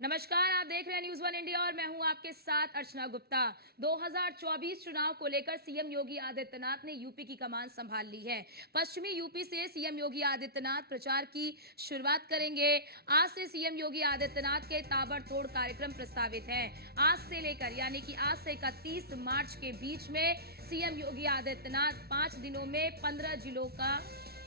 नमस्कार, आप देख रहे हैं न्यूज़ वन इंडिया और मैं हूं आपके साथ अर्चना गुप्ता। 2024 चुनाव को लेकर सीएम योगी आदित्यनाथ ने यूपी की कमान संभाल ली है। पश्चिमी यूपी से सीएम योगी आदित्यनाथ प्रचार की शुरुआत करेंगे। आज से सीएम योगी आदित्यनाथ के ताबड़तोड़ कार्यक्रम प्रस्तावित हैं। आज से लेकर यानी कि आज से 31 मार्च के बीच में सीएम योगी आदित्यनाथ 5 दिनों में 15 जिलों का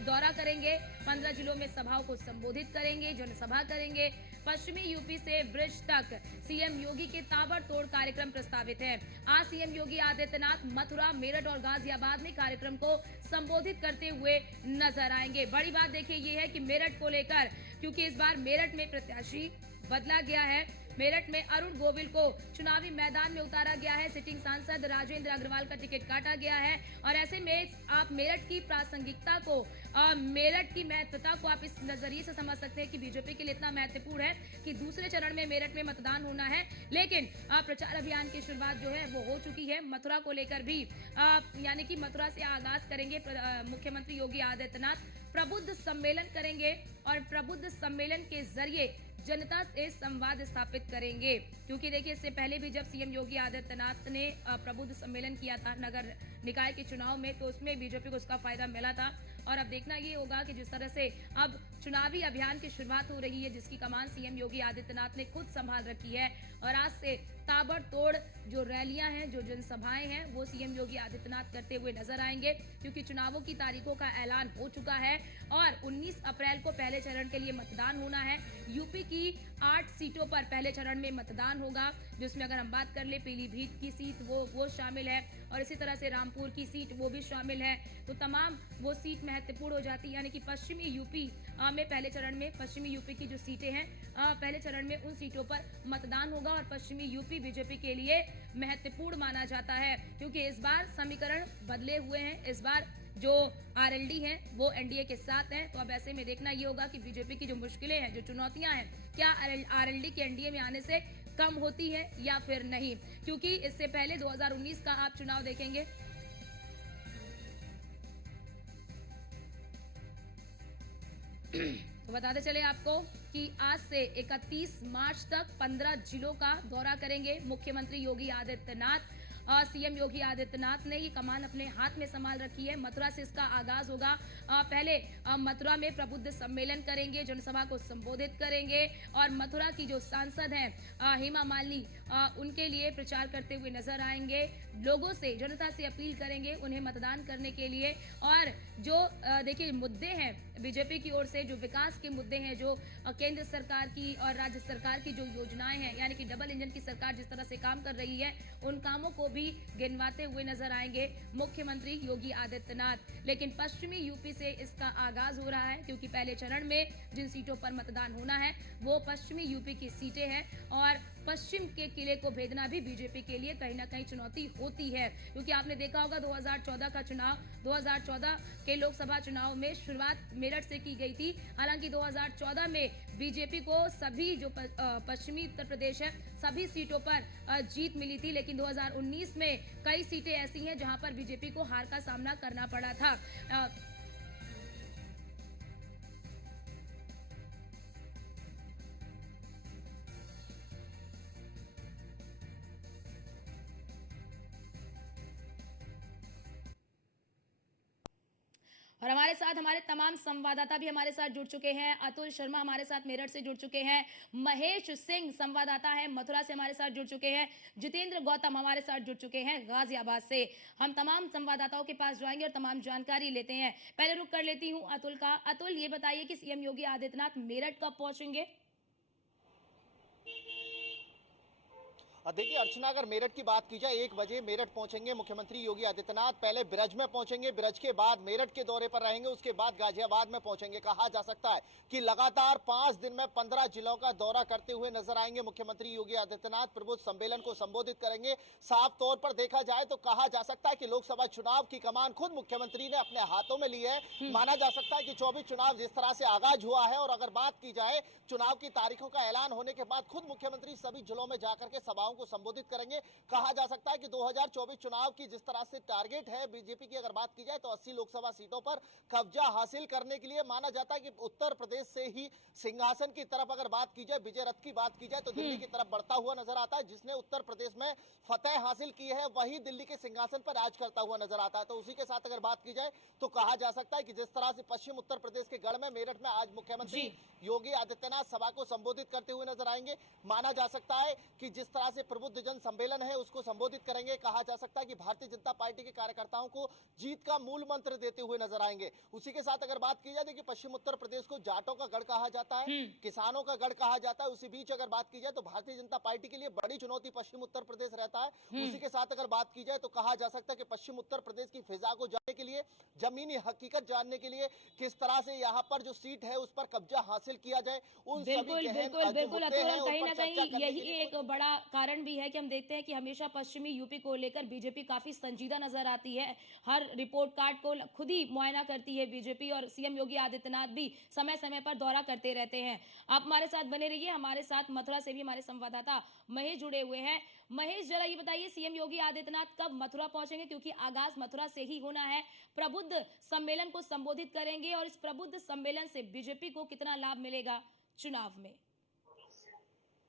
दौरा करेंगे। 15 जिलों में सभाओं को संबोधित करेंगे, जनसभा करेंगे। पश्चिमी यूपी से ब्रिज तक सीएम योगी के ताबड़तोड़ कार्यक्रम प्रस्तावित है। आज सीएम योगी आदित्यनाथ मथुरा, मेरठ और गाजियाबाद में कार्यक्रम को संबोधित करते हुए नजर आएंगे। बड़ी बात देखिए ये है कि मेरठ को लेकर, क्योंकि इस बार मेरठ में प्रत्याशी बदला गया है। मेरठ में अरुण गोविल को चुनावी मैदान में उतारा गया है। सिटिंग सांसद राजेंद्र अग्रवाल का टिकट काटा गया है और ऐसे में आप मेरठ की प्रासंगिकता को, मेरठ की महत्वता को आप इस नजरिए से समझ सकते हैं कि बीजेपी के लिए इतना महत्वपूर्ण है कि दूसरे चरण में मेरठ में मतदान होना है। लेकिन प्रचार अभियान की शुरुआत जो है वो हो चुकी है। मथुरा को लेकर भी यानी कि मथुरा से आगाज करेंगे मुख्यमंत्री योगी आदित्यनाथ। प्रबुद्ध सम्मेलन करेंगे और प्रबुद्ध सम्मेलन के जरिए जनता से संवाद स्थापित करेंगे, क्योंकि देखिए इससे पहले भी जब सीएम योगी आदित्यनाथ ने प्रबुद्ध सम्मेलन किया था नगर निकाय के चुनाव में, तो उसमें बीजेपी को उसका फायदा मिला था। और अब देखना ये होगा कि जिस तरह से अब चुनावी अभियान की शुरुआत हो रही है, जिसकी कमान सीएम योगी आदित्यनाथ ने खुद संभाल रखी है और आज से ताबड़तोड़ जो रैलियां हैं, जो जनसभाएं हैं, वो सीएम योगी आदित्यनाथ करते हुए नजर आएंगे, क्योंकि चुनावों की तारीखों का ऐलान हो चुका है और 19 अप्रैल को पहले चरण के लिए मतदान होना है। यूपी की 8 सीटों पर पहले चरण में मतदान होगा, जिसमें अगर हम बात कर ले पीलीभीत की सीट वो शामिल है और इसी तरह से रामपुर की सीट वो भी शामिल है। तो तमाम वो सीट महत्वपूर्ण हो जाती है, यानी कि पश्चिमी यूपी में पहले चरण में पश्चिमी यूपी की जो सीटें हैं पहले चरण में उन सीटों पर मतदान होगा और पश्चिमी यूपी बीजेपी के लिए महत्वपूर्ण माना जाता है, क्योंकि इस बार समीकरण बदले हुए हैं। इस बार जो आरएलडी हैं वो एनडीए के साथ हैं। तो अब ऐसे में देखना ये होगा कि बीजेपी की जो मुश्किलें हैं, जो चुनौतियां हैं, क्या आरएलडी के एनडीए में आने से कम होती है या फिर नहीं, क्योंकि इससे पहले 2019 का आप चुनाव देखेंगे तो बताते चले आपको कि आज से 31 मार्च तक 15 जिलों का दौरा करेंगे मुख्यमंत्री योगी आदित्यनाथ। सीएम योगी आदित्यनाथ ने ये कमान अपने हाथ में संभाल रखी है। मथुरा से इसका आगाज होगा। पहले मथुरा में प्रबुद्ध सम्मेलन करेंगे, जनसभा को संबोधित करेंगे और मथुरा की जो सांसद हैं हेमा मालिनी, उनके लिए प्रचार करते हुए नजर आएंगे। लोगों से, जनता से अपील करेंगे उन्हें मतदान करने के लिए। और जो देखिए मुद्दे हैं बीजेपी की ओर से, जो विकास के मुद्दे हैं, जो केंद्र सरकार की और राज्य सरकार की जो योजनाएं हैं, यानी कि डबल इंजन की सरकार जिस तरह से काम कर रही है, उन कामों को भी गिनवाते हुए नजर आएंगे मुख्यमंत्री योगी आदित्यनाथ। लेकिन पश्चिमी यूपी से इसका आगाज हो रहा है, क्योंकि पहले चरण में जिन सीटों पर मतदान होना है वो पश्चिमी यूपी की सीटें हैं और पश्चिम के किले को भेदना भी बीजेपी के लिए कहीं ना कहीं चुनौती होती है, क्योंकि आपने देखा होगा 2014 का चुनाव, 2014 के लोकसभा चुनाव में शुरुआत मेरठ से की गई थी। हालांकि 2014 में बीजेपी को सभी जो पश्चिमी उत्तर प्रदेश है सभी सीटों पर जीत मिली थी, लेकिन 2019 में कई सीटें ऐसी हैं जहां पर बीजेपी को हार का सामना करना पड़ा था। और हमारे साथ हमारे तमाम संवाददाता भी हमारे साथ जुड़ चुके हैं। अतुल शर्मा हमारे साथ मेरठ से जुड़ चुके हैं। महेश सिंह संवाददाता हैं मथुरा से हमारे साथ जुड़ चुके हैं। जितेंद्र गौतम हमारे साथ जुड़ चुके हैं गाजियाबाद से। हम तमाम संवाददाताओं के पास जाएंगे और तमाम जानकारी लेते हैं। पहले रुक कर लेती हूं अतुल का। अतुल, ये बताइए कि सीएम योगी आदित्यनाथ मेरठ कब पहुंचेंगे? देखिए अर्चना, अगर मेरठ की बात की जाए 1 बजे मेरठ पहुंचेंगे मुख्यमंत्री योगी आदित्यनाथ। पहले ब्रज में पहुंचेंगे, ब्रज के बाद मेरठ के दौरे पर रहेंगे, उसके बाद गाजियाबाद में पहुंचेंगे। कहा जा सकता है कि लगातार 5 दिन में 15 जिलों का दौरा करते हुए नजर आएंगे मुख्यमंत्री योगी आदित्यनाथ। प्रबुद्ध सम्मेलन को संबोधित करेंगे। साफ तौर पर देखा जाए तो कहा जा सकता है कि लोकसभा चुनाव की कमान खुद मुख्यमंत्री ने अपने हाथों में ली है। माना जा सकता है कि 24 चुनाव जिस तरह से आगाज हुआ है और अगर बात की जाए चुनाव की तारीखों का ऐलान होने के बाद खुद मुख्यमंत्री सभी जिलों में जाकर के सभाओं कार्यकर्ताओं को संबोधित करेंगे। कहा जा सकता है कि 2024 चुनाव की जिस तरह से टारगेट है बीजेपी की, अगर बात की जाए तो 80 लोकसभा सीटों पर कब्जा हासिल करने के लिए माना जाता है कि उत्तर प्रदेश से ही सिंहासन की तरफ अगर बात की जाए, विजय रथ की बात की जाए तो दिल्ली की तरफ बढ़ता हुआ नजर आता है। जिसने उत्तर प्रदेश में फतेह हासिल की है वही दिल्ली के सिंहासन पर राज करता हुआ नजर आता है। तो उसी के साथ अगर बात की जाए तो कहा जा सकता है कि जिस तरह से पश्चिम उत्तर प्रदेश के गढ़ में मेरठ में आज मुख्यमंत्री जी योगी आदित्यनाथ सभा को संबोधित करते हुए नजर आएंगे। माना जा सकता है कि जिस तरह से प्रबुद्ध जन सम्मेलन है उसको संबोधित करेंगे। कहा जा सकता है कि भारतीय जनता पार्टी के कार्यकर्ताओं को जीत का मूल मंत्र देते हुए नजर आएंगे। उसी के साथ अगर बात की जाए, देखिए पश्चिम उत्तर प्रदेश को जाटों का गढ़ कहा जाता है, किसानों का गढ़ कहा जाता है। उसी बीच अगर बात की जाए तो भारतीय जनता पार्टी के लिए बड़ी चुनौती पश्चिम उत्तर प्रदेश रहता है। उसी के साथ अगर बात की जाए तो कहा जा सकता है कि पश्चिम उत्तर प्रदेश की फिजा को जानने के लिए, जमीनी हकीकत जानने के लिए, किस तरह से यहाँ पर जो सीट है उस पर कब्जा हासिल किया जाए, उन सभी बिल्कुल, गहन बिल्कुल, जो बिल्कुल मुद्दे अतुल, हैं और उन कहीं पर न चर्चा कहीं करने यही के लिए एक बड़ा कारण भी है कि हम देखते हैं कि हमेशा पश्चिमी यूपी को लेकर बीजेपी काफ़ी संजीदा नज़र आती है। हर रिपोर्ट कार्ड को खुद ही मुआयना करती है बीजेपी, और सीएम योगी आदित्यनाथ भी समय-समय पर दौरा करते रहते हैं। आप हमारे साथ बने रहिए, हमारे साथ मथुरा से भी हमारे संवाददाता महेश जुड़े हुए हैं। महेश, ज़रा ये बताइए सीएम योगी आदित्यनाथ कब मथुरा पहुँचेंगे? क्योंकि आगाज़ मथुरा से ही होना है। प्रबुद्ध सम्मेलन को संबोधित करेंगे और इस प्रबुद्ध सम्मेलन से बीजेपी को कितना लाभ मिलेगा चुनाव में?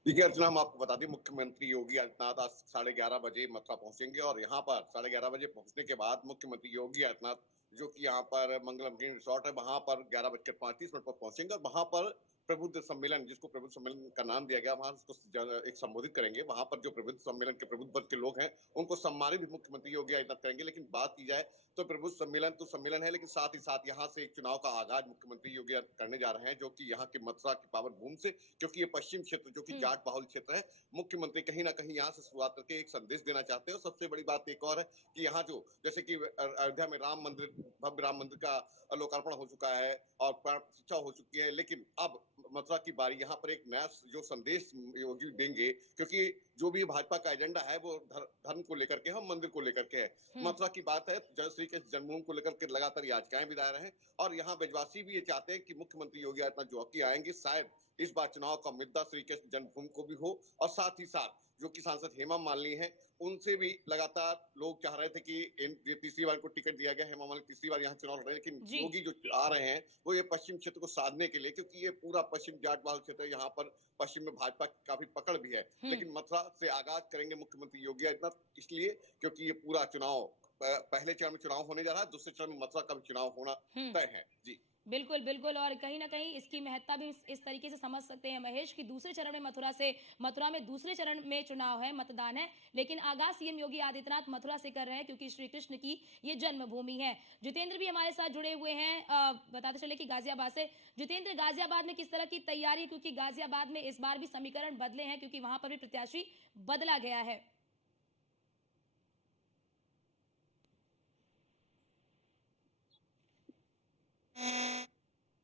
देखिए अर्चना, हम आपको बता दें, मुख्यमंत्री योगी आदित्यनाथ आज 11:30 बजे मथुरा पहुंचेंगे और यहाँ पर 11:30 बजे पहुंचने के बाद मुख्यमंत्री योगी आदित्यनाथ जो कि यहाँ पर मंगलम ग्रीन रिसोर्ट है वहां पर 11:35 पर पहुंचेंगे और वहां पर प्रबुद्ध सम्मेलन, जिसको प्रबुद्ध सम्मेलन का नाम दिया गया, वहां उसको एक संबोधित करेंगे। वहां पर जो प्रबुद्ध सम्मेलन के प्रबुद्ध वर्ग के लोग हैं उनको सम्मानित भी मुख्यमंत्री योगी आदित्यनाथ करेंगे। लेकिन बात की जाए तो प्रबुद्ध सम्मेलन तो सम्मेलन है, लेकिन साथ ही साथ यहाँ से एक चुनाव का आगाज मुख्यमंत्री योगी करने जा रहे हैं, जो कि यहाँ की मथुरा की पावन भूमि से, क्योंकि ये पश्चिम क्षेत्र जो कि जाट बाहुल क्षेत्र है, मुख्यमंत्री कहीं ना कहीं यहाँ से शुरुआत करके एक संदेश देना चाहते हैं। और सबसे बड़ी बात एक और है कि यहाँ जो जैसे कि अयोध्या में राम मंदिर, भव्य राम मंदिर का लोकार्पण हो चुका है और प्राण प्रतिष्ठा हो चुकी है, लेकिन अब मथुरा की बारी, यहाँ पर एक नया जो संदेश योगी देंगे, क्योंकि जो भी भाजपा का एजेंडा है वो धर्म को लेकर के, हम मंदिर को लेकर के है। मथुरा की बात है, जय श्री कृष्ण जन्मभूमि को लेकर के लगातार याचिकाएं भी दायर हैं और यहाँ ब्रजवासी भी ये चाहते हैं कि मुख्यमंत्री योगी आदित्यनाथ जो की आएंगे, शायद इस बार चुनाव का मुद्दा श्री कृष्ण जन्मभूमि को भी हो। और साथ ही साथ जो कि सांसद हेमा मालिनी है, उनसे भी लगातार लोग चाह रहे थे कि ये तीसरी बार को टिकट दिया गया, हेमा मालिनी तीसरी बार यहाँ चुनाव लड़ रहे हैं, लेकिन योगी जो आ रहे हैं वो ये पश्चिम क्षेत्र को साधने के लिए, क्योंकि ये पूरा पश्चिम जाट बाहुल क्षेत्र है, यहाँ पर पश्चिम में भाजपा की काफी पकड़ भी है। लेकिन मथुरा से आगाज करेंगे मुख्यमंत्री योगी आदित्यनाथ, इसलिए क्योंकि ये पूरा चुनाव पहले चरण में चुनाव होने जा रहा है, दूसरे चरण में मथुरा का भी चुनाव होना तय है। जी बिल्कुल, बिल्कुल, और कहीं न कहीं इसकी महत्ता भी इस तरीके से समझ सकते हैं महेश कि दूसरे चरण में मथुरा में दूसरे चरण में चुनाव है, मतदान है, लेकिन आगाज़ सीएम योगी आदित्यनाथ मथुरा से कर रहे हैं क्योंकि श्री कृष्ण की ये जन्मभूमि है। जितेंद्र भी हमारे साथ जुड़े हुए हैं, बताते चले कि गाज़ियाबाद से। जितेंद्र, गाज़ियाबाद में किस तरह की तैयारी, क्योंकि गाज़ियाबाद में इस बार भी समीकरण बदले हैं क्योंकि वहाँ पर भी प्रत्याशी बदला गया है।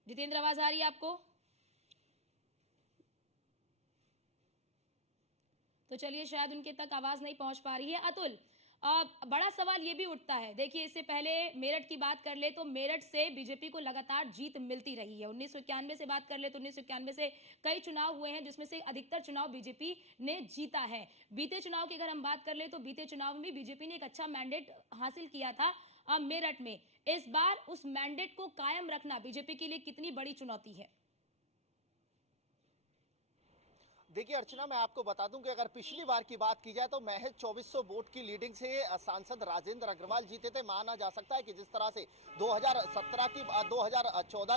जितेंद्र, आवाज़ आ रही है आपको? तो चलिए, शायद उनके तक आवाज़ नहीं पहुंच पा रही है। अतुल, बड़ा सवाल ये भी उठता है, देखिए इससे पहले मेरठ की बात कर ले तो मेरठ से बीजेपी को लगातार जीत मिलती रही है। 1991 से बात कर ले तो 1991 से कई चुनाव हुए हैं जिसमें से अधिकतर चुनाव बीजेपी ने जीता है। बीते चुनाव की अगर हम बात कर ले तो बीते चुनाव में बीजेपी ने एक अच्छा मैंडेट हासिल किया था मेरठ में। इस बार उस मैंडेट को कायम रखना बीजेपी के लिए कितनी बड़ी चुनौती है? देखिए अर्चना, मैं आपको बता दूं कि अगर पिछली बार की बात की जाए तो महज 2400 वोट की लीडिंग से सांसद राजेंद्र अग्रवाल जीते थे। माना जा सकता है कि जिस तरह से 2014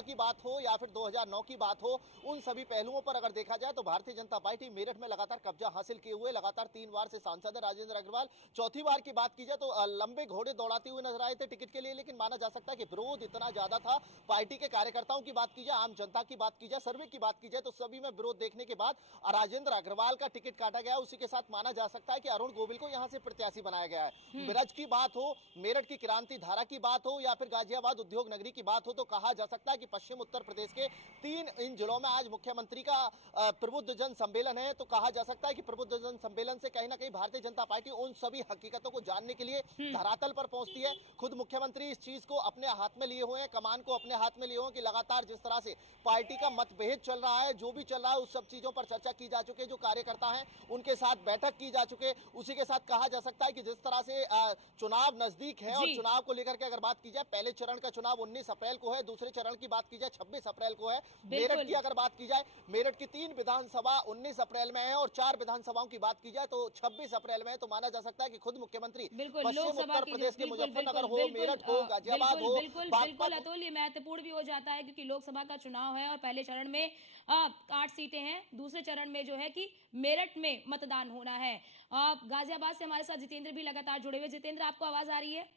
की बात हो या फिर 2009 की बात हो, उन सभी पहलुओं पर अगर देखा जाए तो भारतीय जनता पार्टी मेरठ में लगातार कब्जा हासिल किए हुए लगातार 3 बार से सांसद है राजेंद्र अग्रवाल। चौथी बार की बात की जाए तो लंबे घोड़े दौड़ाते हुए नजर आए थे टिकट के लिए, लेकिन माना जा सकता है कि विरोध इतना ज्यादा था। पार्टी के कार्यकर्ताओं की बात की जाए, आम जनता की बात की जाए, सर्वे की बात की जाए तो सभी में विरोध देखने के बाद राजेंद्र अग्रवाल का टिकट काटा गया। उसी के साथ माना जा सकता है कि अरुण गोविल को यहां से प्रत्याशी बनाया गया है। ब्रज की बात हो, मेरठ की क्रांति धारा की बात हो या फिर गाजियाबाद उद्योग नगरी की बात हो, तो कहा जा सकता है कि पश्चिम उत्तर प्रदेश के 3 इन जिलों में आज मुख्यमंत्री का प्रबुद्ध जन सम्मेलन है। तो कहा जा सकता है कि प्रबुद्ध जन सम्मेलन से कहीं ना कहीं भारतीय जनता पार्टी उन सभी हकीकतों को जानने के लिए धरातल पर पहुंचती है। खुद मुख्यमंत्री इस चीज को अपने हाथ में लिए हुए हैं, कमान को अपने हाथ में लिए हुए हैं कि लगातार जिस तरह से पार्टी का मतभेद चल रहा है, जो भी चल रहा है, उस सब चीजों पर चर्चा की जा चुके हैं, जो कार्यकर्ता हैं उनके साथ बैठक की जा चुके। उसी के साथ कहा जा सकता है कि जिस तरह से चुनाव नजदीक है और जी। चुनाव को लेकर के अगर बात की जाए, पहले चरण का चुनाव 19 अप्रैल को है, दूसरे चरण की बात की जाए 26 अप्रैल को है। मेरठ बिल्कुल। की अगर बात की जाए, मेरठ की 3 विधानसभा 19 अप्रैल में है और 4 विधानसभाओं की बात की जाए तो 26 अप्रैल में है। तो माना जा सकता है कि खुद मुख्यमंत्री बिल्कुल, पश्चिम लोकसभा उत्तर की जो प्रदेश के बिल्कुल, मुजफ्फरनगर बिल्कुल, हो, बिल्कुल मेरठ हो, गाजियाबाद बिल्कुल, हो, बिल्कुल, बिल्कुल बागपत अतुल, ये महत्वपूर्ण भी हो जाता है क्योंकि लोकसभा का चुनाव है और पहले चरण में 8 सीटें हैं, दूसरे चरण में जो है कि मेरठ में मतदान होना है। गाजियाबाद से हमारे साथ जितेंद्र भी लगातार जुड़े हुए। जितेंद्र, आपको आवाज़ आ रही है?